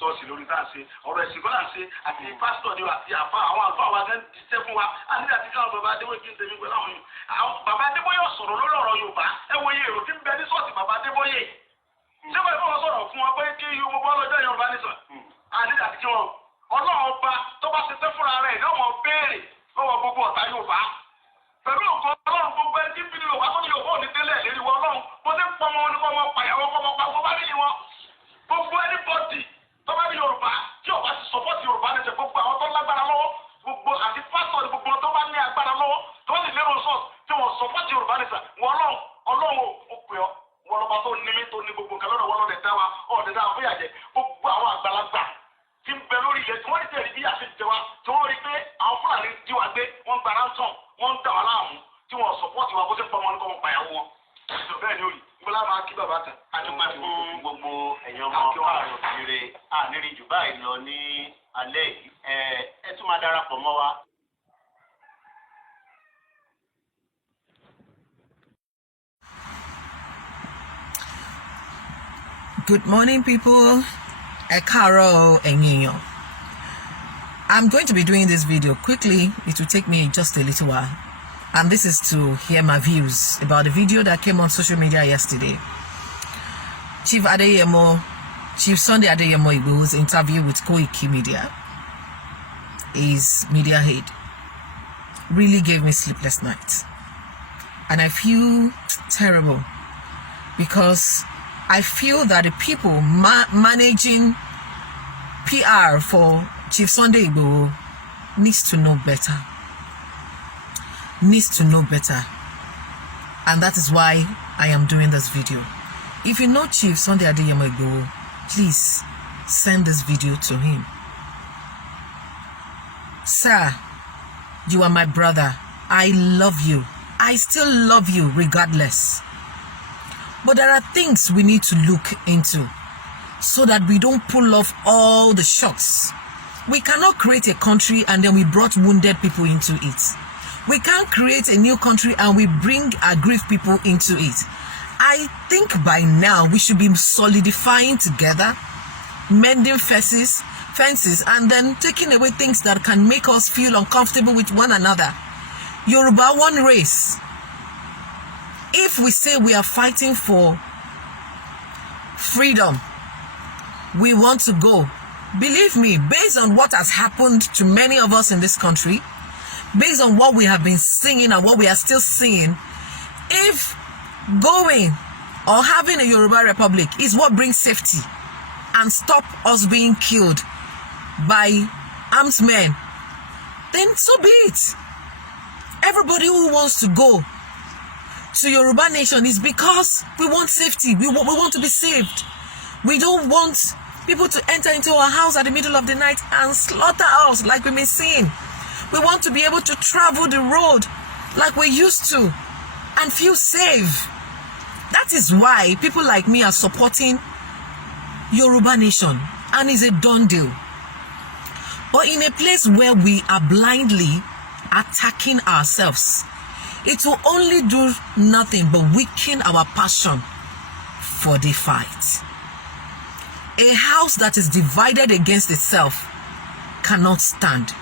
Sọ́ọ̀sì lórí tá à ń ṣe ọ̀rọ̀ ẹ̀sìn kọ́lá ń ṣe àti pásítọ̀ ni àti àfa àwọn àlùfáà wa gan ti ṣẹ́ fún wa àti àti káwọn bàbá Adébóyè kí n tẹ̀lé pẹ̀lú àwọn yòó àwọn bàbá Adébóyè sọ̀rọ̀ lórí ọ̀rọ̀ Yorùbá ẹ wo iye èrò tí ń bẹ ní sọ́ọ̀sì bàbá Adébóyè ṣé wọ́n ìfọwọ́ sọ̀rọ̀ fún wọn pé kí gbogbo ọlọ́jọ́ Yorùbá nìsàn àti àti kí wọn Ọlọ́run ọba tó bá ṣe tẹ́ fúnra rẹ̀ yóò mọ̀ béèrè lọ́wọ́ gbogbo ọ̀tá Yorùbá pẹ̀lú nǹkan Ọlọ́run gbogbo ẹni tí ń bí Yorùbá tó ní Yorùbá òní tẹ́lẹ̀ lérí wọn Ọlọ́run bó ṣe ń pọ̀ wọn ní kọ́ wọn pàyàwó kọ́ wọn pa gbogbo bá nílì wọn gbogbo ẹni bọ́dì tọ́ba ní Yorùbá tí ọba ti sọpọ́tì Yorùbá ní ṣe gbogbo àwọn tó lágbára lọ́wọ́ gbogbo àti pásítọ̀ ní gbogbo tó bá ní agbára lọ́wọ́ tó bá sì lérò sọ́ọ̀sì tí wọ́n sọpọ́tì Yorùbá ní sà wọ́n Ọlọ́run ó pè ọ́ wọ́n lọ́ba tó ní mí tó ní gbogbo nǹkan lọ́dọ̀ wọ́n lọ́dẹ̀ dá wa ọ̀dẹ̀ dá fún ìyàjẹ́ gbogbo àwọn àgbàlagbà tí ń bẹ lórí ilẹ̀ tí wọ́n ti tẹ̀lé bí àti jẹwa tí wọ́n rí pé àwọn Fúlàní jí wa gbé wọ́n gba ransom wọ́n ń dà wá láàmú tí wọ́n sọpọ́tì wa bó ṣe ń pọ̀ wọn ní kọ́ wọn pàyàwó wọn bẹ́ẹ̀ ni ó rí gbọ́dọ̀ máa kí bàbá tán. adúpẹ́ fún gbogbo ẹ̀yàn ọmọ káàrọ̀ òjìrè àníri jù báyìí lọ ní alẹ́ yìí ẹ tún máa darapọ̀ mọ́ wa. Good morning, people. Ẹ káàárọ̀ ẹ̀yin èèyàn. I'm going to be doing this video quickly. It will take me just a little while. And this is to hear my views about the video that came on social media yesterday. Chief Sunday Adeyemo Igboho's interview with Koiki Media, his media head, really gave me sleepless nights. And I feel terrible because I feel that the people managing PR for Chief Sunday Igboho needs to know better. And that is why I am doing this video. If you know Chief Sunday Adeyemo Igboho, please send this video to him. Sir, you are my brother. I love you. I still love you regardless. But there are things we need to look into so that we don't pull off all the shots. We cannot create a country and then we brought wounded people into it. We can't create a new country and we bring aggrieved people into it. I think by now we should be solidifying together, mending fences, and then taking away things that can make us feel uncomfortable with one another. Yoruba, one race. If we say we are fighting for freedom, we want to go. Believe me, based on what has happened to many of us in this country, based on what we have been singing and what we are still singing, if going or having a Yoruba Republic is what brings safety and stop us being killed by armed men, then so be it. Everybody who wants to go to Yoruba Nation is because we want safety. We want to be saved. We don't want people to enter into our house at the middle of the night and slaughter us like we've been seeing. We want to be able to travel the road like we used to and feel safe. That is why people like me are supporting Yoruba Nation, and it's a done deal. But in a place where we are blindly attacking ourselves, it will only do nothing but weaken our passion for the fight. A house that is divided against itself cannot stand.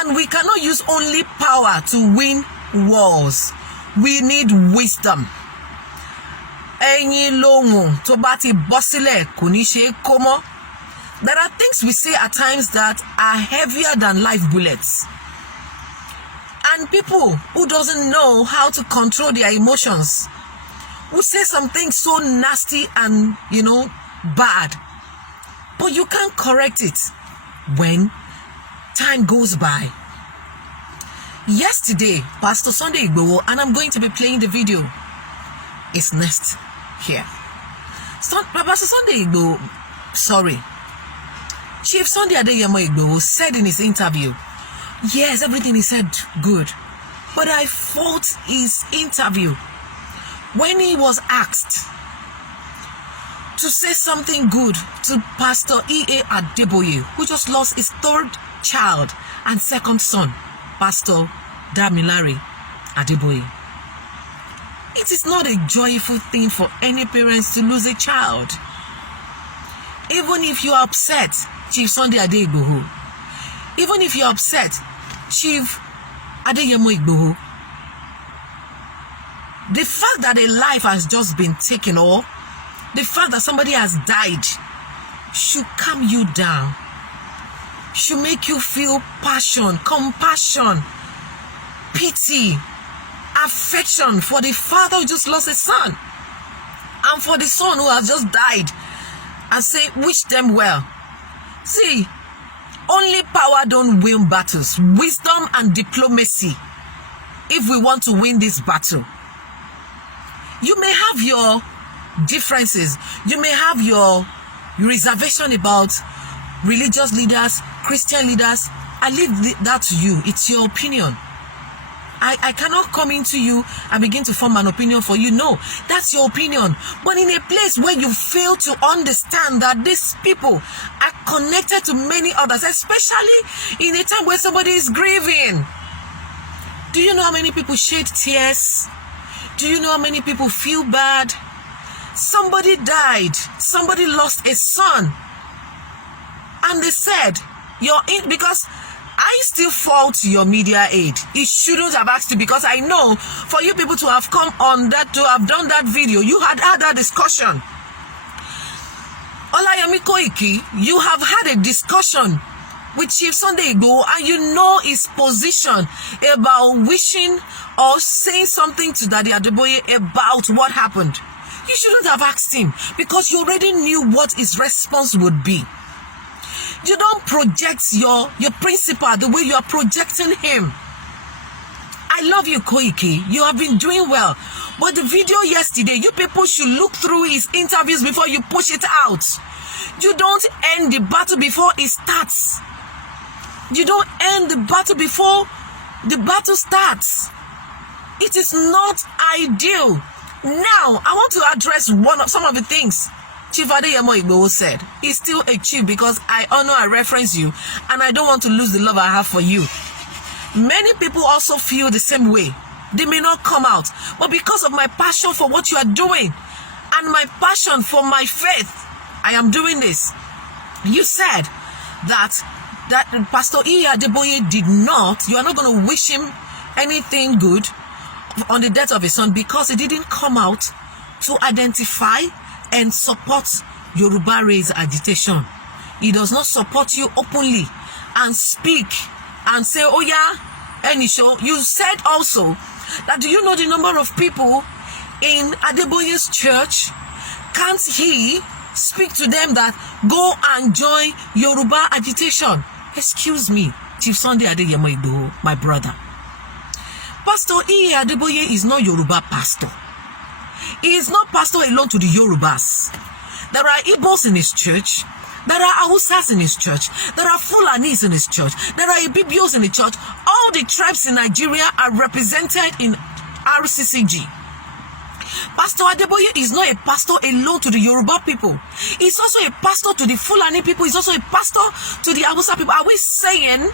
And we cannot use only power to win wars. We need wisdom. There are things we say at times that are heavier than life bullets. And people who doesn't know how to control their emotions will say some things so nasty and, bad. But you can't correct it when time goes by. Yesterday, Pastor Sunday Igboho, and I'm going to be playing the video, is next here. Pastor Sunday Igboho, Chief Sunday Adeyemo Igboho said in his interview, yes, everything he said good, but I fault his interview when he was asked to say something good to Pastor E.A. Adeboye, who just lost his third child and second son, Pastor Damilare Adeboye. It is not a joyful thing for any parents to lose a child. Even if you are upset, Chief Sunday Igboho, even if you are upset, Chief Adeyemo Igboho, the fact that a life has just been taken, or the fact that somebody has died, should calm you down, should make you feel passion, compassion, pity, affection for the father who just lost a son, and for the son who has just died, and say, wish them well. See, only power don't win battles. Wisdom and diplomacy, if we want to win this battle. You may have your differences. You may have your reservation about religious leaders, Christian leaders. I leave that to you. It's your opinion. I cannot come into you and begin to form an opinion for you. No, that's your opinion. But in a place where you fail to understand that these people are connected to many others, especially in a time where somebody is grieving. Do you know how many people shed tears? Do you know how many people feel bad? Somebody died. Somebody lost a son. And they said, you're in, because I still fault your media aid. It shouldn't have asked you, because I know for you people to have come on that, to have done that video, you had that discussion. Olayomi Koiki, you have had a discussion with Chief Sunday Igboho, and you know his position about wishing or saying something to Daddy Adeboye about what happened. You shouldn't have asked him, because you already knew what his response would be. You don't project your principal the way you are projecting him. I love you, Koiki. You have been doing well. But the video yesterday, you people should look through his interviews before you push it out. You don't end the battle before it starts. You don't end the battle before the battle starts. It is not ideal. Now, I want to address some of the things Chief Adeyemo Igboho said. He's still a chief because I honor and reference you, and I don't want to lose the love I have for you. Many people also feel the same way. They may not come out, but because of my passion for what you are doing and my passion for my faith, I am doing this. You said that Pastor Adeboye did not, you are not going to wish him anything good on the death of his son because he didn't come out to identify and support Yoruba race agitation. He does not support you openly and speak and say, oh yeah, any show. You said also that, do you know the number of people in Adeboye's church? Can't he speak to them that go and join Yoruba agitation? Excuse me, Chief Sunday Adeyemo Igboho, my brother. Pastor Adeboye is not Yoruba pastor. He is not pastor alone to the Yorubas. There are Igbos in his church. There are Hausas in his church. There are Fulanis in his church. There are Ibibios in the church. All the tribes in Nigeria are represented in RCCG. Pastor Adeboye is not a pastor alone to the Yoruba people. He's also a pastor to the Fulani people. He's also a pastor to the Hausa people. Are we saying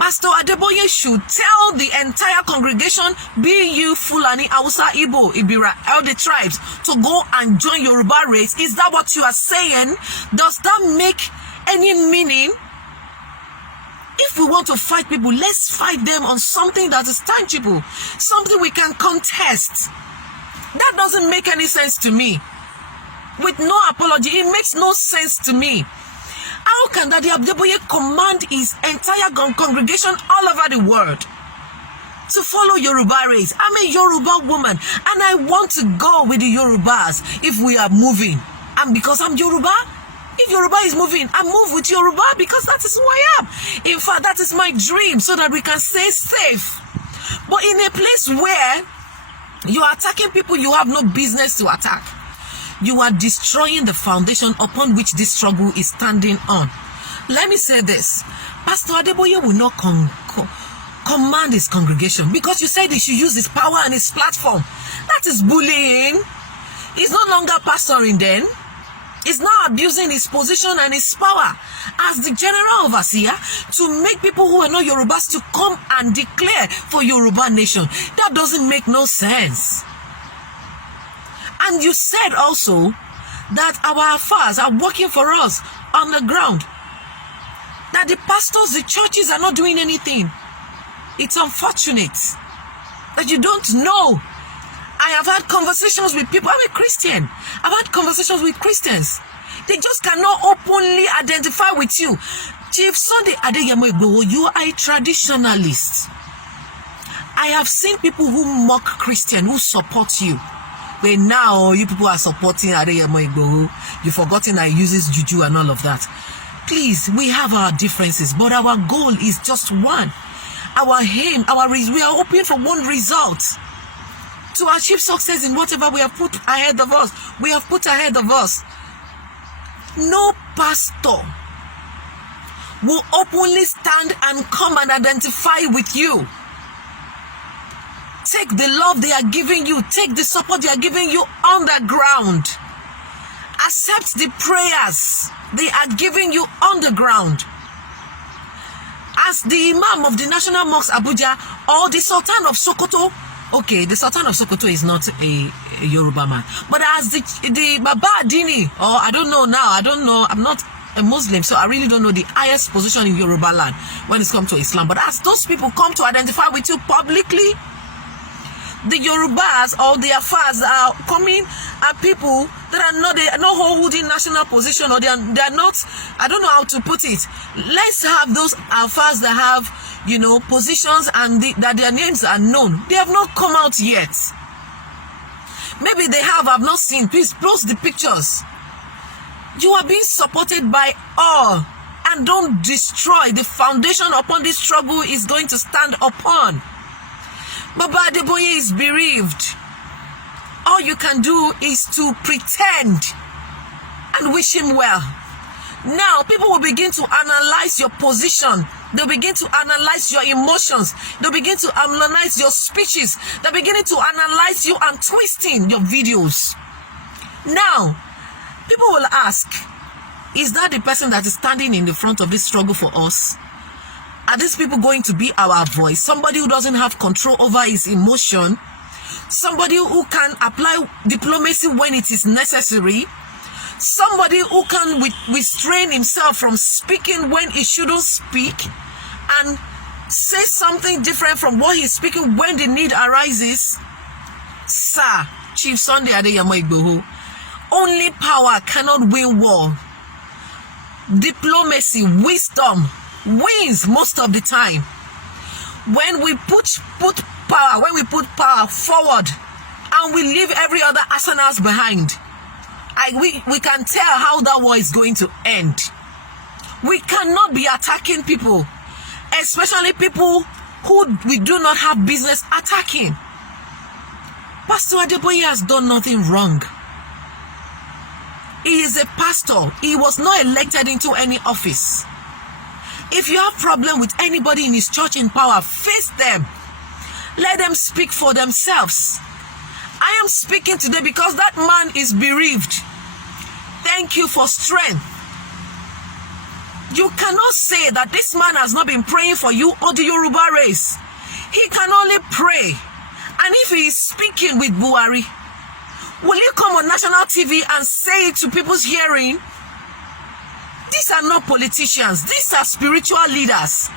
Pastor Adeboye should tell the entire congregation, be you Fulani, Hausa, Igbo, Ibira, all the tribes, to go and join Yoruba race? Is that what you are saying? Does that make any meaning? If we want to fight people, let's fight them on something that is tangible, something we can contest. That doesn't make any sense to me. With no apology, it makes no sense to me. How can Daddy Adeboye command his entire congregation all over the world to follow Yoruba race? I'm a Yoruba woman, and I want to go with the Yorubas if we are moving. And because I'm Yoruba, if Yoruba is moving, I move with Yoruba because that is who I am. In fact, that is my dream, so that we can stay safe. But in a place where you are attacking people you have no business to attack, you are destroying the foundation upon which this struggle is standing on. Let me say this. Pastor Adeboye will not command his congregation because you said he should use his power and his platform. That is bullying. He's no longer pastoring then. He's now abusing his position and his power as the general overseer to make people who are not Yorubas to come and declare for Yoruba nation. That doesn't make no sense. And you said also that our affairs are working for us on the ground. That the pastors, the churches are not doing anything. It's unfortunate that you don't know. I have had conversations with people. I'm a Christian. I've had conversations with Christians. They just cannot openly identify with you. Chief Sunday Adeboye, you are a traditionalist. I have seen people who mock Christian, who support you. But now you people are supporting Adeboye. You've forgotten that he uses juju and all of that. Please, we have our differences, but our goal is just one. Our aim, we are hoping for one result. To achieve success in whatever we have put ahead of us. We have put ahead of us. No pastor will openly stand and come and identify with you. Take the love they are giving you. Take the support they are giving you on the ground. Accept the prayers they are giving you on the ground. As the Imam of the National Mosque Abuja or the Sultan of Sokoto. Okay, the Sultan of Sokoto is not a Yoruba man. But as the Baba Adini, or I don't know now, I'm not a Muslim, so I really don't know the highest position in Yoruba land when it's come to Islam. But as those people come to identify with you publicly, the Yorubas or the Afars are coming at people that are not holding national position, or they are not, I don't know how to put it. Let's have those Afars that have, positions and that their names are known. They have not come out yet. Maybe they have, I've not seen. Please post the pictures. You are being supported by all, and don't destroy the foundation upon this struggle is going to stand upon. Baba Adeboye is bereaved. All you can do is to pretend and wish him well. Now, people will begin to analyze your position. They'll begin to analyze your emotions. They'll begin to analyze your speeches. They're beginning to analyze you and twisting your videos. Now, people will ask, is that the person that is standing in the front of this struggle for us? Are these people going to be our voice? Somebody who doesn't have control over his emotion? Somebody who can apply diplomacy when it is necessary? Somebody who can restrain himself from speaking when he shouldn't speak and say something different from what he's speaking when the need arises? Sir, Chief Sunday Igboho, only power cannot win war. Diplomacy, wisdom wins most of the time. When we put power forward and we leave every other arsenals behind, we can tell how that war is going to end. We cannot be attacking people, especially people who we do not have business attacking. Pastor Adeboye has done nothing wrong. He is a pastor. He was not elected into any office. If you have problem with anybody in his church in power, face them. Let them speak for themselves. I am speaking today because that man is bereaved. Thank you for strength. You cannot say that this man has not been praying for you or the Yoruba race. He can only pray. And if he is speaking with Buhari, will he come on national TV and say it to people's hearing? These are not politicians. These are spiritual leaders.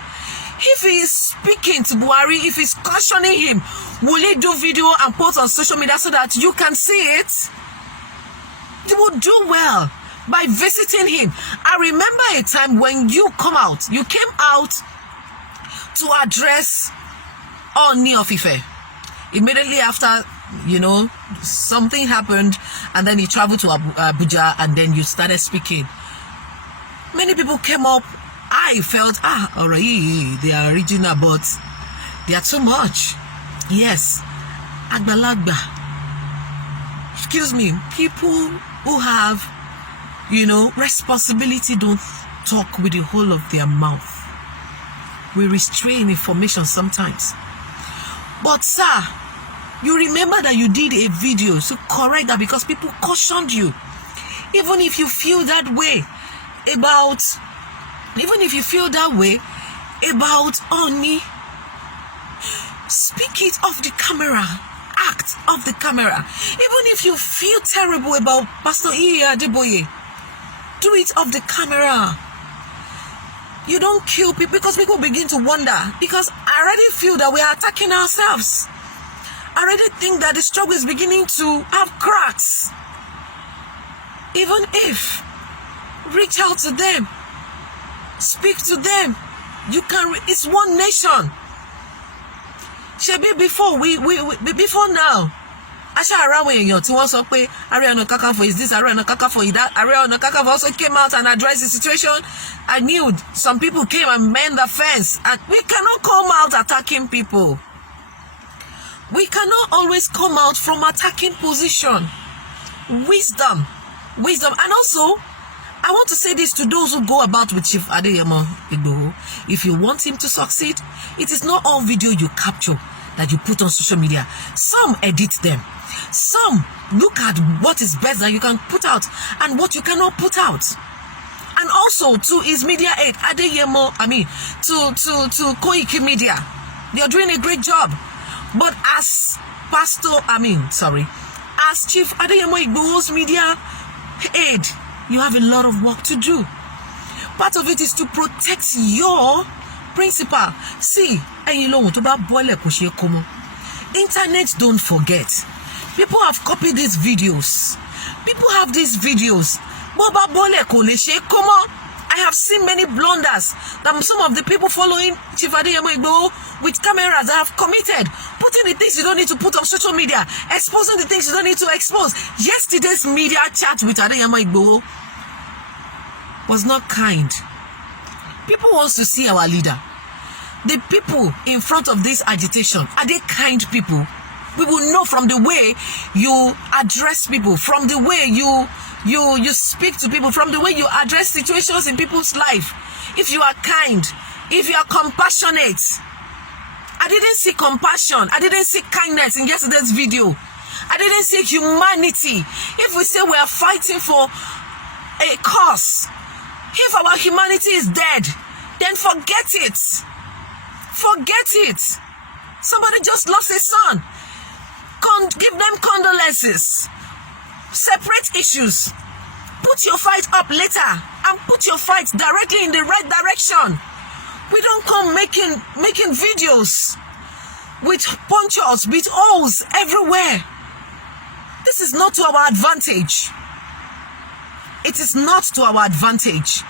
If he is speaking to Buhari, if he's cautioning him, will he do video and post on social media so that you can see it? You will do well by visiting him. I remember a time when you came out to address Ooni of Ife. Immediately after, something happened, and then you traveled to Abuja, and then you started speaking. Many people came up. I felt, alright, they are original, but they are too much. Yes, Agbalagba. Excuse me, people who have, responsibility don't talk with the whole of their mouth. We restrain information sometimes. But sir, You remember that you did a video, so correct that because people cautioned you. Even if you feel that way about Oni, speak it off the camera. Act off the camera. Even if you feel terrible about Pastor Adeboye, do it off the camera. You don't kill people because people begin to wonder. Because I already feel that we are attacking ourselves. I already think that the struggle is beginning to have cracks. Even if, reach out to them. Speak to them. You can, it's one nation. Shebi before now. Asha Arawe èèyàn tí wọ́n sọ pé Ààrẹ Ọ̀nà Kakanfò is this, Ààrẹ Ọ̀nà Kakanfò is that. Ààrẹ Ọ̀nà Kakanfò also came out and addressed the situation. I knew some people came and mend the fence. And we cannot come out attacking people. We cannot always come out from attacking position. Wisdom. And also, I want to say this to those who go about with Chief Adeyemo Igboho. If you want him to succeed, it is not all video you capture that you put on social media. Some edit them. Some look at what is best that you can put out and what you cannot put out. And also to his media aid, Adeyemo, to Koiki Media. They're doing a great job. But as as Chief Adeyemo Igboho's media aid, you have a lot of work to do. Part of it is to protect your principal. See, internet, don't forget. People have copied these videos. People have these videos. I have seen many blunders that some of the people following Chief Adeyemo Igboho with cameras that have committed, putting the things you don't need to put on social media, exposing the things you don't need to expose. Yesterday's media chat with Adeyemo Igboho was not kind. People want to see our leader. The people in front of this agitation, are they kind people? We will know from the way you address people, from the way you speak to people, from the way you address situations in people's life. If you are kind, if you are compassionate. I didn't see compassion. I didn't see kindness in yesterday's video. I didn't see humanity. If we say we are fighting for a cause, if our humanity is dead, then forget it. Forget it. Somebody just lost his son. Give them condolences. Separate issues. Put your fight up later and put your fight directly in the right direction. We don't come making videos with punctures, with holes everywhere. This is not to our advantage. It is not to our advantage.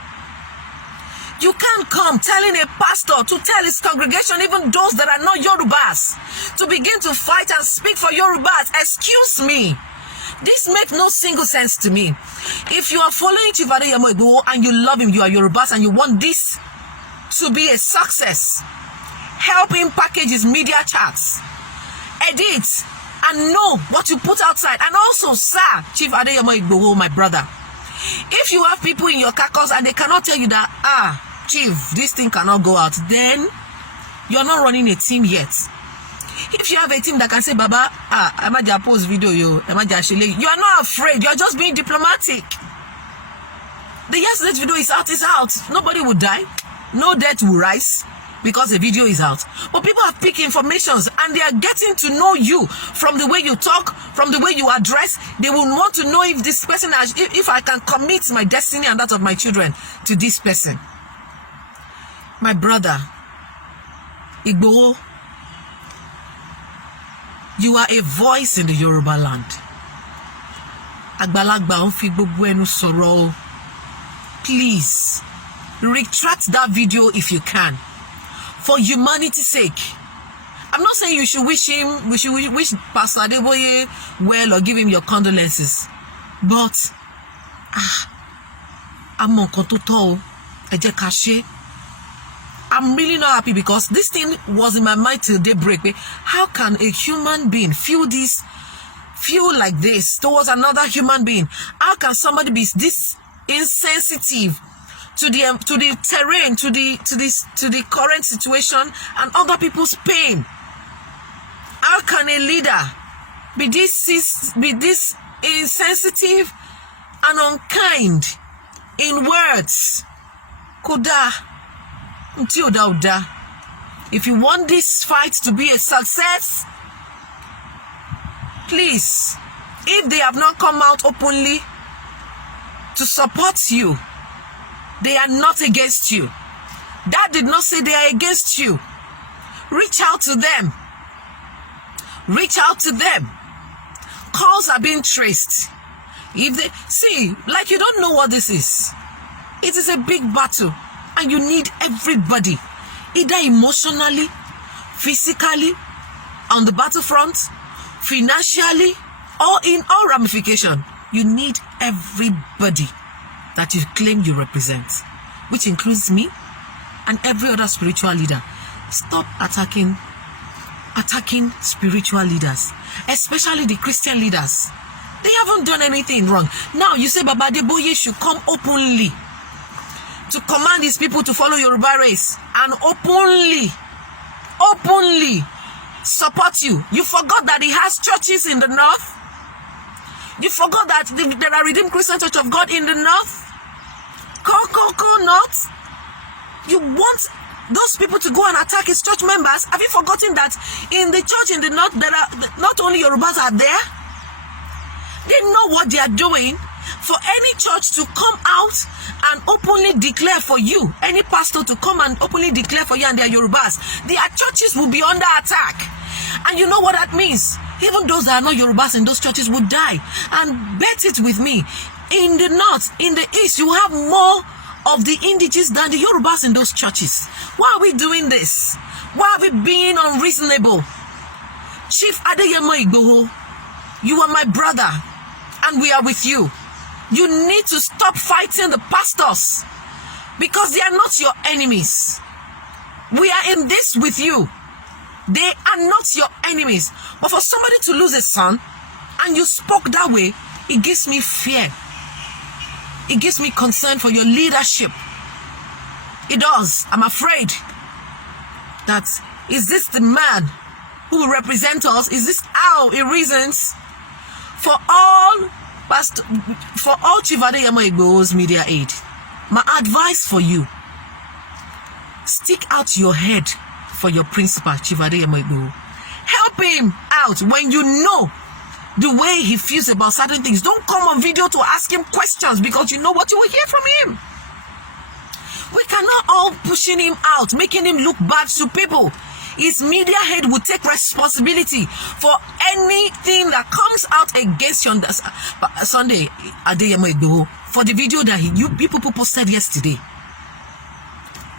You can't come telling a pastor to tell his congregation, even those that are not Yorubas, to begin to fight and speak for Yorubas. Excuse me. This makes no single sense to me. If you are following Chief Adeyemo Igboho and you love him, you are Yorubas, and you want this to be a success, help him package his media charts, edit, and know what you put outside. And also, sir, Chief Adeyemo Igboho, my brother, if you have people in your caucus and they cannot tell you that, Chief, this thing cannot go out, then you're not running a team yet. If you have a team that can say, Baba, I'm at your post video, you are not afraid, you're just being diplomatic. The yesterday's video is out. Nobody will die. No death will rise because the video is out. But people have picked informations and they are getting to know you from the way you talk, from the way you address. They will want to know if this person has, if I can commit my destiny and that of my children to this person. My brother, Igboho, you are a voice in the Yoruba land. Agbalagba on fi gbogbo ẹnu sọ̀rọ̀. Please, retract that video if you can. For humanity's sake. I'm not saying you should wish Pastor Adeboye well or give him your condolences. But, I'm really not happy because this thing was in my mind till daybreak. How can a human being feel like this towards another human being? How can somebody be this insensitive to the terrain, to the current situation and other people's pain? How can a leader be this insensitive and unkind in words. Koda, if you want this fight to be a success, please, if they have not come out openly to support you, they are not against you. That did not say they are against you. Reach out to them. Reach out to them. Calls are being traced. If they see, like, you don't know what this is. It is a big battle, and you need everybody, either emotionally, physically, on the battlefront, financially, or in all ramification. You need everybody that you claim you represent, which includes me and every other spiritual leader. Stop attacking spiritual leaders, especially the Christian leaders. They haven't done anything wrong. Now you say Baba Adeboye should come openly to command his people to follow Yoruba race and openly support you. You forgot that he has churches in the north. You forgot that there are Redeemed Christian Church of God in the north. North. You want those people to go and attack his church members? Have you forgotten that in the church in the north, there are not only Yorubas are there? They know what they are doing. For any church to come out and openly declare for you, any pastor to come and openly declare for you and their Yorubas, their churches will be under attack. And you know what that means? Even those that are not Yorubas in those churches will die. And bet it with me, in the north, in the east, you have more of the indigenous than the Yorubas in those churches. Why are we doing this? Why are we being unreasonable? Chief Adeboye Igboho, you are my brother, and we are with you. You need to stop fighting the pastors, because they are not your enemies. We are in this with you. They are not your enemies. But for somebody to lose a son, and you spoke that way, it gives me fear. It gives me concern for your leadership. It does. I'm afraid that, is this the man who will represent us? Is this how it reasons? For all Chief Olayomi Igboho's media aid, my advice for you, stick out your head for your principal, Chief Olayomi Igboho. Help him out when you know the way he feels about certain things. Don't come on video to ask him questions, because you know what you will hear from him. We cannot all pushing him out, making him look bad to people. His media head will take responsibility for anything that comes out against Sunday Adeboye Igboho, for the video that you people posted yesterday.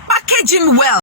Package him well.